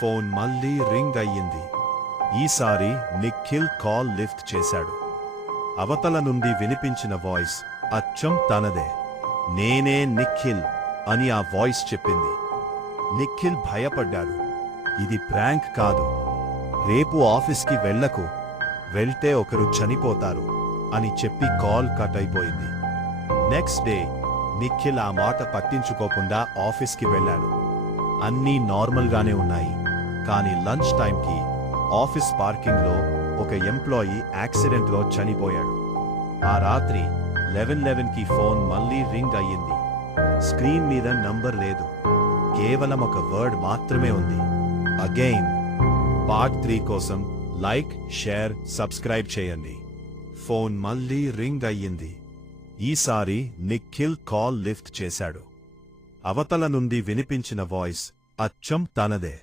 Phone మళ్ళీ ring అయ్యింది. ఈసారి నిఖిల్ కాల్ లిఫ్ట్ చేశాడు. అవతల నుండి వినిపించిన వాయిస్ అచ్చం తనదే. నేనే నిఖిల్ అని ఆ వాయిస్ చెప్పింది. నిఖిల్ భయపడ్డాడు. ఇది ప్రాంక్ కాదు. రేపు ఆఫీస్కి వెళ్ళకు, వెళ్తే ఒకరు చనిపోతారు అని చెప్పి కాల్ కట్ అయిపోయింది. నెక్స్ట్ డే నిఖిల్ ఆ మాట పట్టించుకోకుండా ఆఫీస్కి వెళ్ళాడు. అన్నీ నార్మల్గానే ఉన్నాయి. కానీ లంచ్ టైంకి ఆఫీస్ పార్కింగ్లో ఒక ఎంప్లాయీ యాక్సిడెంట్లో చనిపోయాడు. ఆ రాత్రి 11:11కి ఫోన్ మళ్ళీ రింగ్ అయ్యింది. స్క్రీన్ మీద నంబర్ లేదు, కేవలం ఒక వర్డ్ మాత్రమే ఉంది, అగైన్. పార్ట్ 3 కోసం లైక్, షేర్, సబ్స్క్రైబ్ చేయండి. ఫోన్ మళ్ళీ రింగ్ అయ్యింది. ఈసారి నిఖిల్ కాల్ లిఫ్ట్ చేశాడు. అవతల నుండి వినిపించిన వాయిస్ అచ్చం తనదే.